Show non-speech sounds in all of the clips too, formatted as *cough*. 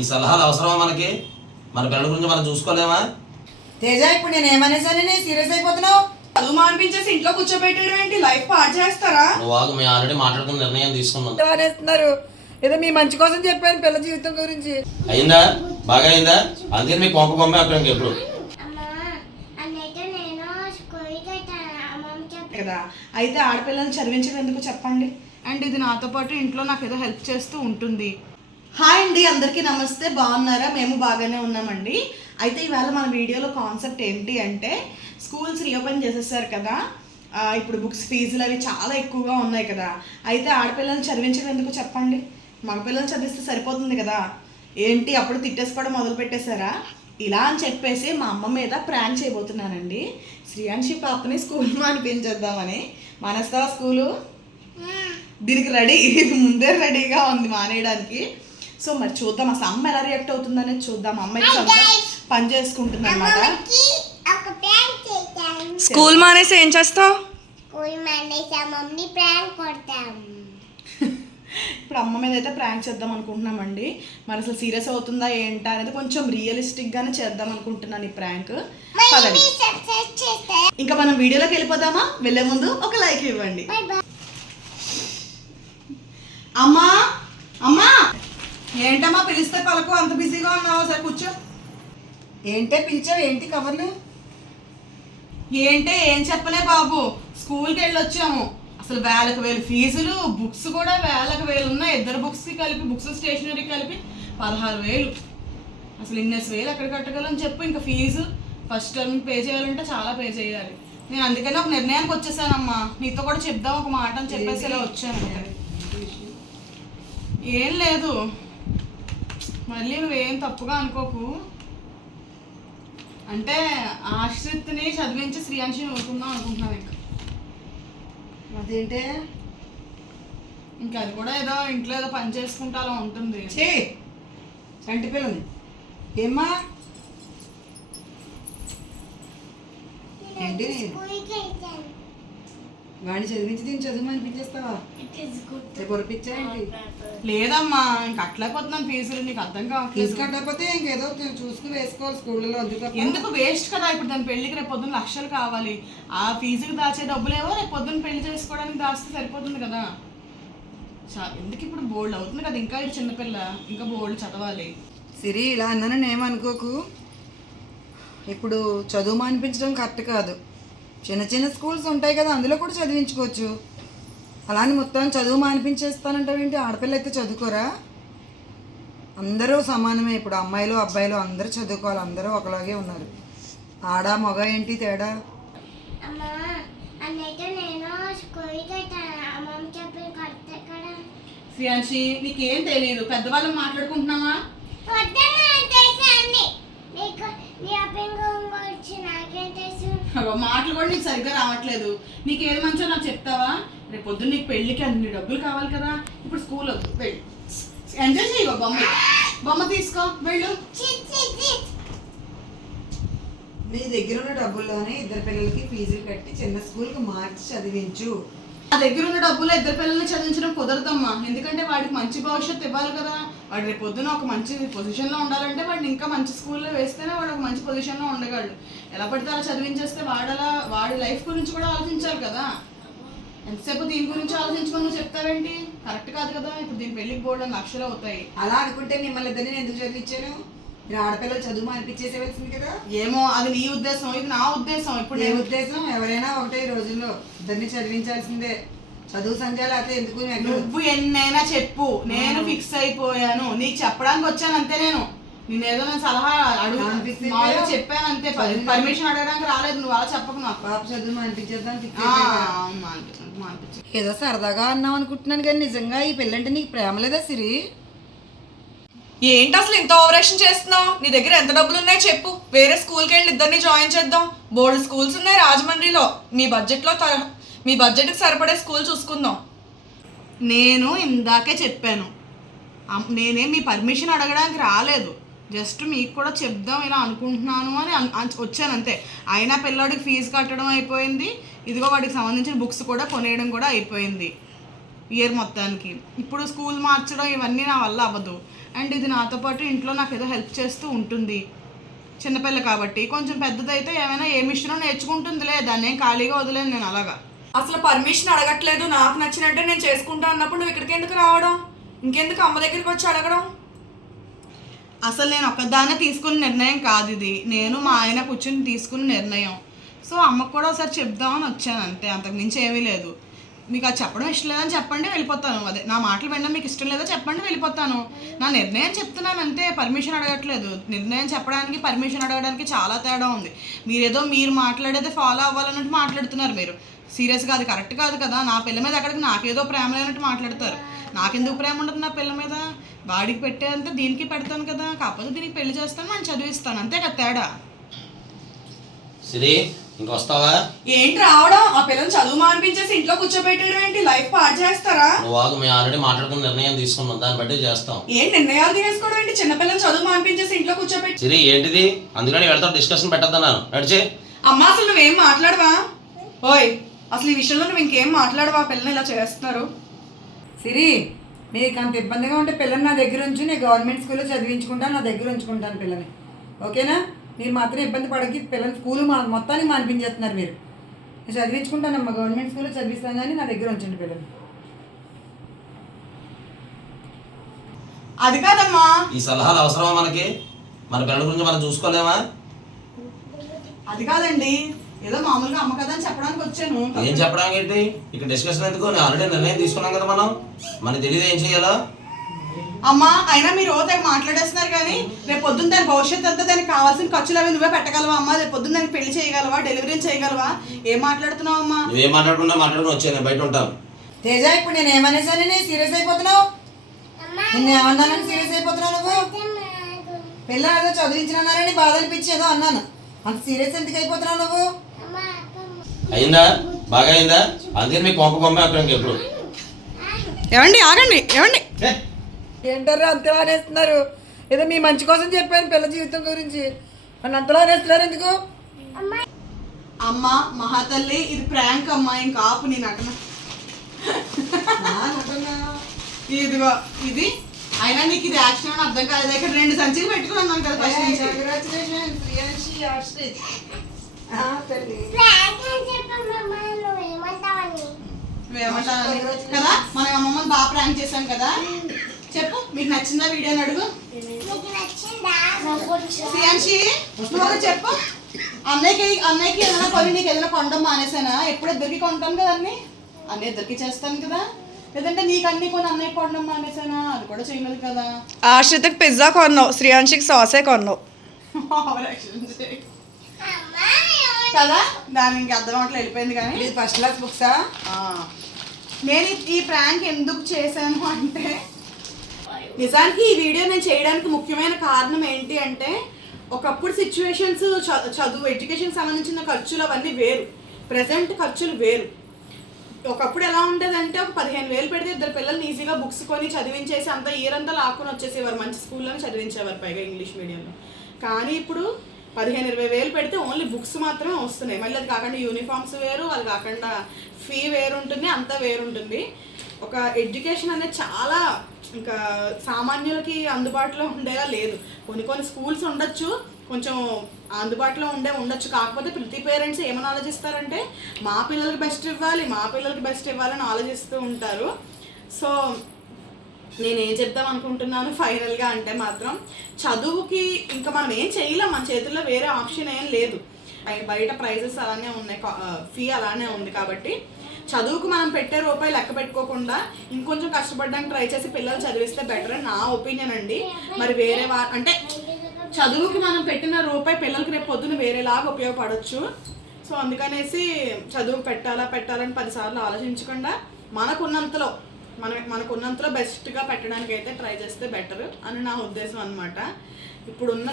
ఈ సలహాలు అవసరమా మనకి? మన పిల్లల గురించి మనం చూసుకోలేమా? తేజ ఇప్పుడు నేను ఏమనేసానని సీరియస్ అయిపోతున్నావు? చదువు మానిపించేసి ఇంట్లో కూర్చోబెట్టడం ఏంటి? లైఫ్ పాడు చేస్తారా? నువ్వు ఆగు మేము ఆల్రెడీ మాట్లాడుకున్న నిర్ణయం తీసుకున్నాం అనేస్తున్నారు ఏదో మీ మంచి కోసం చెప్పాను పిల్ల జీవితం గురించి. అయిందా? బాగా అయిందా? అందుకని మీకు కొంప కొంప అక్కడ ఎప్పుడు అమ్మా అన్నైతే నేను స్కూల్కి అమ్మమ్మ చెప్ప కదా అయితే ఆడపిల్లల్ని చదివించడం ఎందుకు చెప్పండి? అండ్ ఇది నాతో పాటు ఇంట్లో నాకు ఏదో హెల్ప్ చేస్తూ ఉంటుంది. హాయ్ అండి అందరికీ నమస్తే. బాగున్నారా? మేము బాగానే ఉన్నామండి. అయితే ఇవాళ మన వీడియోలో కాన్సెప్ట్ ఏంటి అంటే స్కూల్స్ రీఓపెన్ చేసేసారు కదా. ఇప్పుడు బుక్స్ ఫీజులు అవి చాలా ఎక్కువగా ఉన్నాయి కదా. అయితే ఆడపిల్లల్ని చదివించడం ఎందుకు చెప్పండి? మగపిల్లల్ని చదివిస్తే సరిపోతుంది కదా. ఏంటి అప్పుడు తిట్టేసుకోవడం మొదలు పెట్టేశారా? ఇలా అని చెప్పేసి మా అమ్మ మీద ప్రాంక్ చేయబోతున్నానండి. శ్రీయాంశి పాపని స్కూల్ *laughs* మానిపించేద్దామని. మానేస్తావా స్కూలు? దీనికి రెడీ. *laughs* ముందే రెడీగా ఉంది మానేయడానికి. సో మరి చూద్దాం అసలు అమ్మ ఎలా రియాక్ట్ అవుతుందనేది చూద్దాం. అమ్మ పని చేసుకుంటుంది అనమాట స్కూల్ మానేసి ఏం చేస్తావు? స్కూల్ మానేసి అమ్మమ్మని ప్రాంక్ కొడతాం. ఇప్పుడు అమ్మ మీద అయితే ప్రాంక్ చేద్దాం అనుకుంటున్నామండి. మరి అసలు సీరియస్ అవుతుందా ఏంటా అనేది కొంచెం రియలిస్టిక్ గానే చేద్దాం అనుకుంటున్నాను ఈ ప్రాంక్ పదండి. ఇంకా మనం వీడియోలోకి వెళ్ళిపోదామా? వెళ్ళే ముందు ఒక లైక్ ఇవ్వండి. బై బై అమ్మా అమ్మా ఏంటమ్మా పిలిస్తే పలకు అంత బిజీగా ఉన్నావు సరే కూర్చో. ఏంటే పిలిచావు? ఏంటి కవర్లు? ఏంటే ఏం చెప్పలే బాబు? స్కూల్కి వెళ్ళొచ్చాము. అసలు వేలకు వేలు ఫీజులు బుక్స్ కూడా వేలకు వేలు ఉన్నాయి. ఇద్దరు బుక్స్కి కలిపి బుక్స్ స్టేషనరీ కలిపి పదహారు వేలు. అసలు ఇన్నేసి వేలు ఎక్కడ కట్టగలం చెప్పు. ఇంకా ఫీజు ఫస్ట్ టర్మ్ పే చేయాలంటే చాలా పే చేయాలి. నేను అందుకని ఒక నిర్ణయానికి వచ్చేసానమ్మా. నీతో కూడా చెప్దాం ఒక మాట అని చెప్పేసి ఇలా వచ్చాను. ఏం లేదు. మళ్ళీ నువ్వేం తప్పుగా అనుకోకు. అంటే ఆశ్రిత్ని చదివించి శ్రీయాంశి ఊరుకుందాం అనుకుంటున్నాను ఇంకా. అదేంటే? ఇంకా అది కూడా ఏదో ఇంట్లో ఏదో పని చేసుకుంటా అలా ఉంటుంది. చే చంటి పిల్లని. ఏమ్మా? ఏంటి? వాడిని చదివించి దీన్ని చదువు అనిపించేస్తావా? ఏంటి? లేదమ్మా ఇంకా అట్లయిపోతున్నాను ఫీజులు నీకు అర్థం ఫీజు కావట్లేదు కట్టకపోతే ఇంకేదో చూసుకుని వేసుకోవాలి స్కూళ్ళలో అందుకు ఎందుకు వేస్ట్ కదా ఇప్పుడు దాని పెళ్ళికి రేపు పొద్దున్న లక్షలు కావాలి. ఆ ఫీజుకి దాచే డబ్బులేవో రేపు పొద్దున్న పెళ్ళి చేసుకోవడానికి దాస్తే సరిపోతుంది కదా. చా- ఎందుకు ఇప్పుడు బోల్డ్ అవుతుంది కదా ఇంకా ఇది చిన్నపిల్ల ఇంకా బోల్డ్ చదవాలి. సిరి ఇలా అన్నానని ఏమనుకోకు. ఇప్పుడు చదువు మానిపించడం కరెక్ట్ కాదు. చిన్న చిన్న స్కూల్స్ ఉంటాయి కదా అందులో కూడా చదివించుకోవచ్చు. అలానే మొత్తం చదువు మానిపించేస్తానంటావేంటి? ఆడపిల్ల అయితే చదువుకోరా? అందరూ సమానమే. ఇప్పుడు అమ్మాయిలు అబ్బాయిలు అందరూ చదువుకోవాలి. అందరూ ఒకలాగే ఉన్నారు. ఆడ మగ ఏంటి తేడా? శ్రీయాంశి నీకేం తెలియదు పెద్దవాళ్ళం మాట్లాడుకుంటున్నావా? మాటలు కూడా నీకు సరిగ్గా రావట్లేదు. నీకు ఏది మంచో నాకు చెప్తావా? రేపు పొద్దున్న నీకు పెళ్ళికి అన్ని డబ్బులు కావాలి కదా. ఇప్పుడు స్కూల్ వద్దు వెళ్ళు. ఎంజాయ్ చేయగో బొమ్మ. బొమ్మ తీసుకో వెళ్ళు. నీ దగ్గర ఉన్న డబ్బుల్లోనే ఇద్దరు పిల్లలకి ఫీజులు కట్టి చిన్న స్కూల్కి మార్చి చదివించు. నా దగ్గర ఉన్న డబ్బులు ఇద్దరు పిల్లల్ని చదివించడం కుదరదమ్మా. ఎందుకంటే వాడికి మంచి భవిష్యత్తు ఇవ్వాలి కదా. వాడు రేపు పొద్దున ఒక మంచి పొజిషన్లో ఉండాలంటే వాడిని ఇంకా మంచి స్కూల్లో వేస్తేనే మంచి పొజిషన్లో ఉండగలడు. ఎలా పడితే అలా చదివించేస్తే వాడు అలా వాడి లైఫ్ గురించి కూడా ఆలోచించాలి కదా. ఎంతసేపు దీని గురించి ఆలోచించుకొని నువ్వు చెప్తావేంటి? కరెక్ట్ కాదు కదా. ఇప్పుడు దీని పెళ్ళికి పోవడం లక్షలు అవుతాయి. అలా అనుకుంటే మిమ్మల్ని ఇద్దరిని ఎందుకు చదివించాను? మీరు ఆడపిల్లలు చదువు మానిపించేసేవలసింది కదా. ఏమో అది నీ ఉద్దేశం ఇది నా ఉద్దేశం. ఇప్పుడు ఏ ఉద్దేశం? ఎవరైనా ఒకటే ఈ రోజుల్లో ఇద్దరిని చదివించాల్సిందే. చదువు సంధ్యాలు అయితే ఎందుకు? నువ్వు ఎన్నైనా చెప్పు. నేను ఫిక్స్ అయిపోయాను. నీకు చెప్పడానికి వచ్చాను అంతే నేను. నేను ఏదో నేను సలహా అడుగు. మామూలుగా చెప్పాను అంతే పర్మిషన్ అడగడానికి రాలేదు నువ్వు అలా చెప్పకు నాకు. పాప చదువు ఆ. అవును, మానిపించు, మానిపించు. ఏదో సరదాగా అన్నాం అనుకుంటున్నాను కానీ నిజంగా ఈ పెళ్ళంటే నీకు ప్రేమ లేదా సిరి? ఏంటి అసలు ఇంత ఓవరాక్షన్ చేస్తున్నావు? నీ దగ్గర ఎంత డబ్బులు ఉన్నాయో చెప్పు. వేరే స్కూల్కి వెళ్ళి ఇద్దరిని జాయిన్ చేద్దాం. బోర్డు స్కూల్స్ ఉన్నాయి రాజమండ్రిలో. మీ బడ్జెట్లో త- మీ బడ్జెట్కి సరిపడే స్కూల్ చూసుకుందాం. నేను ఇందాకే చెప్పాను. అమ్- నేనేం మీ పర్మిషన్ అడగడానికి రాలేదు. జస్ట్ మీకు కూడా చెప్దాం ఇలా అనుకుంటున్నాను అని వచ్చాను అంతే. అయినా పిల్లోడికి ఫీజు కట్టడం అయిపోయింది. ఇదిగో వాడికి సంబంధించిన బుక్స్ కూడా కొనేయడం కూడా అయిపోయింది. ఇయర్ మొత్తానికి. ఇప్పుడు స్కూల్ మార్చడం ఇవన్నీ నా వల్ల అవ్వదు. అండ్ ఇది నాతో పాటు ఇంట్లో నాకు ఏదో హెల్ప్ చేస్తూ ఉంటుంది. చిన్నపిల్ల కాబట్టి. కొంచెం పెద్దదైతే ఏమైనా ఏ మిషనో నేర్చుకుంటుందిలే దాన్ని ఏం ఖాళీగా వదిలేను నేను అలాగా. అసలు పర్మిషన్ అడగట్లేదు. నాకు నచ్చినట్టే నేను చేసుకుంటా అన్నప్పుడు నువ్వు ఇక్కడికి ఎందుకు రావడం? ఇంకెందుకు అమ్మ దగ్గరికి వచ్చి అడగడం? అసలు నేను ఒక్కదాన్నే తీసుకున్న నిర్ణయం కాదు ఇది. నేను మా ఆయన కూర్చుని తీసుకున్న నిర్ణయం. సో అమ్మకు కూడా ఒకసారి చెప్దామని వచ్చాను అంతే. అంతకుమించి ఏమీ లేదు. మీకు అది చెప్పడం ఇష్టం లేదని చెప్పండి వెళ్ళిపోతాను. అదే నా మాటలు వినడం మీకు ఇష్టం లేదో చెప్పండి వెళ్ళిపోతాను. నా నిర్ణయం చెప్తున్నాను అంతే. పర్మిషన్ అడగట్లేదు. నిర్ణయం చెప్పడానికి పర్మిషన్ అడగడానికి చాలా తేడా ఉంది. మీరేదో మీరు మాట్లాడేది ఫాలో అవ్వాలన్నట్టు మాట్లాడుతున్నారు మీరు. సీరియస్గా అది కరెక్ట్ కాదు కదా. నా పిల్ల మీద అక్కడికి నాకేదో ప్రేమ లేనట్టు మాట్లాడతారు. నాకెందుకు ప్రేమ ఉండదు నా పిల్ల మీద? వాడికి పెట్టేంత దీనికి పెడతాను కదా. కాకపోతే దీనికి పెళ్ళి చేస్తాను మనం చదివిస్తాను. అంతే కదా తేడా? సిరి ఇంక వస్తావా? ఏంటి రావడం? ఆ పిల్లలు చదువు మానిపించేసి ఇంట్లో కూర్చోబెట్టడం ఏంటి? లైఫ్ పాడు చేస్తారా? నువ్వు ఆగు మేము ఆల్రెడీ మాట్లాడుకున్న నిర్ణయం తీసుకున్నాం దాన్ని బట్టి చేస్తాం. ఏం నిర్ణయాలు తీసుకోవడం ఏంటి? చిన్నపిల్లలు చదువు మానిపించేసి ఇంట్లో కూర్చోబెట్టి సిరి ఏంటిది? అందుకని వీళ్ళతో డిస్కషన్ పెట్టద్దన్నాను. నడిచే అమ్మా అసలు నువ్వేం మాట్లాడవా? ఓయ్ అసలు ఈ విషయంలో నువ్వు ఇంకేం మాట్లాడవా? పిల్లలు ఇలా చేస్తున్నారు. సిరి మీకు అంత ఇబ్బందిగా ఉంటే పిల్లని నా దగ్గర ఉంచు నేను గవర్నమెంట్ స్కూల్లో చదివించుకుంటాను నా దగ్గర ఉంచుకుంటాను పిల్లని ఓకేనా? మీరు మాత్రం ఇబ్బంది పడకి పిల్లలు స్కూల్ మా మొత్తానికి మానిపించేస్తున్నారు మీరు. నేను చదివించుకుంటానమ్మా గవర్నమెంట్ స్కూల్లో చదివిస్తాను కానీ నా దగ్గర ఉంచండి పిల్లలు అది కాదమ్మా. ఈ సలహాలు అవసరమా మనకి? మన పిల్లల గురించి మనం చూసుకోలేమా? అది కాదండి. ఏదో మామూలుగా అమ్మ కదా అని చెప్పడానికి వచ్చాను. ఏం చెప్పడానికి ఏంటి? ఇక్కడ డిస్కషన్ ఎందుకు? నేను ఆల్రెడీ నిర్ణయం తీసుకున్నాం కదా మనం. మనకి తెలియదు ఏం చేయాలో అమ్మా అయినా మీరు తెగ మాట్లాడేస్తున్నారు కానీ రేపు పొద్దున్న దాని భవిష్యత్తు అంతా దానికి కావాల్సిన ఖర్చులు అవి నువ్వే పెట్టగలవా అమ్మా? రేపు పొద్దున్న దానికి పెళ్ళి చేయగలవా? డెలివరీలు చేయగలవా? ఏం మాట్లాడుతున్నావు అమ్మా? నువ్వేం మాట్లాడకుండా మాట్లాడుకుని వచ్చాను నేను బయట ఉంటాను. తేజ ఇప్పుడు నేను ఏమనేసానని సీరియస్ అయిపోతున్నావు? నిన్ను ఏమన్నానని సీరియస్ అయిపోతున్నావు నువ్వు? పిల్ల ఏదో చదివించినారని బాధ అనిపించి ఏదో అన్నాను. అంత సీరియస్ ఎందుకు అయిపోతున్నావు నువ్వు? అయిందా? బాగా అయిందా? అందుకని మీకు కొంప కొంప అక్కడ ఎప్పుడు. ఏమండి ఆగండి ఏమండి? ఏంటారా అంతలా అనేస్తున్నారు ఏదో మీ మంచి కోసం చెప్పాను పిల్ల జీవితం గురించి. నన్ను అంతలా అనేస్తున్నారు ఎందుకు? అమ్మ మహాతల్లి ఇది ప్రాంక్ అమ్మా ఇంకా ఆపు నేను అక్కడ ఇదిగో ఇది. అయినా నీకు ఇది యాక్షన్ అని అర్థం కాలేదు. ఇక్కడ రెండు సంచులు పెట్టుకుని ఉన్నాను కదా ఫస్ట్ నుంచి. కదా? మనం అమ్మమ్మని బాగా ప్రాంక్ చేశాం కదా? చెప్పు మీకు నచ్చిందా వీడియో అడుగు. శ్రీయాంశి నువ్వు చెప్పు. అన్నయ్యకి అన్నయ్యకి ఏదైనా కొని నీకు ఏదైనా కొనడం మానేసానా ఎప్పుడు ఇద్దరికి కొంటాను కదా అన్ని? అన్నీ ఇద్దరికి చేస్తాను కదా. లేదంటే నీకు అన్ని కొని అన్నయ్య కొనడం మానేసానా అది కూడా చేయలేదు కదా. ఆశ్రితకి పిజ్జా కొన్నావు శ్రీయాంశికి సాసే కొన్నావు. కదా? దాని ఇంక అర్థం అట్లా వెళ్ళిపోయింది కానీ. ఇది ఫస్ట్ క్లాస్ బుక్సా ఆ, నేను ఈ- ప్రాంక్ ఎందుకు చేశాను అంటే నిజానికి ఈ వీడియో నేను చేయడానికి ముఖ్యమైన కారణం ఏంటి అంటే ఒకప్పుడు సిచ్యువేషన్స్ చదువు ఎడ్యుకేషన్ సంబంధించిన ఖర్చులు అవన్నీ వేరు. ప్రజెంట్ ఖర్చులు వేరు. ఒకప్పుడు ఎలా ఉండేదంటే ఒక పదిహేను వేలు పెడితే ఇద్దరు పిల్లల్ని ఈజీగా బుక్స్ కొని చదివించేసి అంత ఇయర్ అంతా లాక్కుని వచ్చేసేవారు. మంచి స్కూల్లోనే చదివించేవారు పైగా ఇంగ్లీష్ మీడియంలో కానీ ఇప్పుడు పదిహేను ఇరవై వేలు పెడితే ఓన్లీ బుక్స్ మాత్రమే వస్తున్నాయి. మళ్ళీ అది కాకుండా యూనిఫామ్స్ వేరు అది కాకుండా ఫీ వేరు ఉంటుంది అంతా వేరు ఉంటుంది ఒక ఎడ్యుకేషన్ అనేది చాలా ఇంకా సామాన్యులకి అందుబాటులో ఉండేలా లేదు. కొన్ని కొన్ని స్కూల్స్ ఉండొచ్చు కొంచెం అందుబాటులో ఉండే ఉండొచ్చు. కాకపోతే ప్రతి పేరెంట్స్ ఏమని ఆలోచిస్తారంటే మా పిల్లలకి బెస్ట్ ఇవ్వాలి మా పిల్లలకి బెస్ట్ ఇవ్వాలని ఆలోచిస్తూ ఉంటారు. సో నేను ఏం చెప్దాం అనుకుంటున్నాను ఫైనల్గా అంటే మాత్రం చదువుకి ఇంకా మనం ఏం చేయలేం మన చేతుల్లో వేరే ఆప్షన్ ఏం లేదు. బయట ప్రైజెస్ అలానే ఉన్నాయి ఫీ అలానే ఉంది కాబట్టి చదువుకు మనం పెట్టే రూపాయి లెక్క పెట్టుకోకుండా ఇంకొంచెం కష్టపడడానికి ట్రై చేసి పిల్లలు చదివిస్తే బెటర్ అని నా ఒపీనియన్ అండి. మరి వేరే వా అంటే చదువుకి మనం పెట్టిన రూపాయి పిల్లలకి రేపు పొద్దున వేరేలాగా ఉపయోగపడవచ్చు సో అందుకనేసి చదువు పెట్టాలా పెట్టాలని పదిసార్లు ఆలోచించకుండా మనకున్నంతలో మన మనకున్నంతలో బెస్ట్గా పెట్టడానికి అయితే ట్రై చేస్తే బెటర్ అని నా ఉద్దేశం అనమాట ఇప్పుడున్న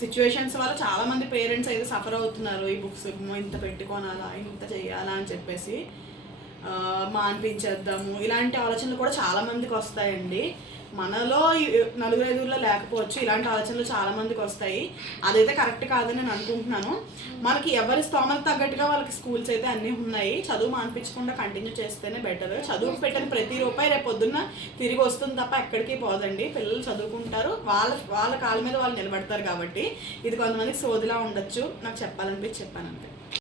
సిచ్యువేషన్స్ వల్ల చాలా మంది పేరెంట్స్ అయితే సఫర్ అవుతున్నారు. ఈ బుక్స్ ఇంత పెట్టుకోనాలా ఇంత చేయాలా అని చెప్పేసి ఆ, మాన్పించేద్దాము. ఇలాంటి ఆలోచనలు కూడా చాలా మందికి వస్తాయండి. మనలో నలుగురు ఐదుగురులో లేకపోవచ్చు ఇలాంటి ఆలోచనలు చాలా మందికి వస్తాయి. అదైతే కరెక్ట్ కాదని నేను అనుకుంటున్నాను. మనకి ఎవరి స్తోమత తగ్గట్టుగా వాళ్ళకి స్కూల్స్ అయితే అన్నీ ఉన్నాయి. చదువు మానిపించకుండా కంటిన్యూ చేస్తేనే బెటర్. చదువు పెట్టిన ప్రతి రూపాయి రేపు పొద్దున్న తిరిగి వస్తుంది తప్ప ఎక్కడికి పోదండి. పిల్లలు చదువుకుంటారు. వాళ్ళ వాళ్ళ కాళ్ళ మీద వాళ్ళు నిలబడతారు కాబట్టి ఇది కొంతమందికి సోదిలా ఉండొచ్చు. నాకు చెప్పాలనిపించి చెప్పాను అంతే.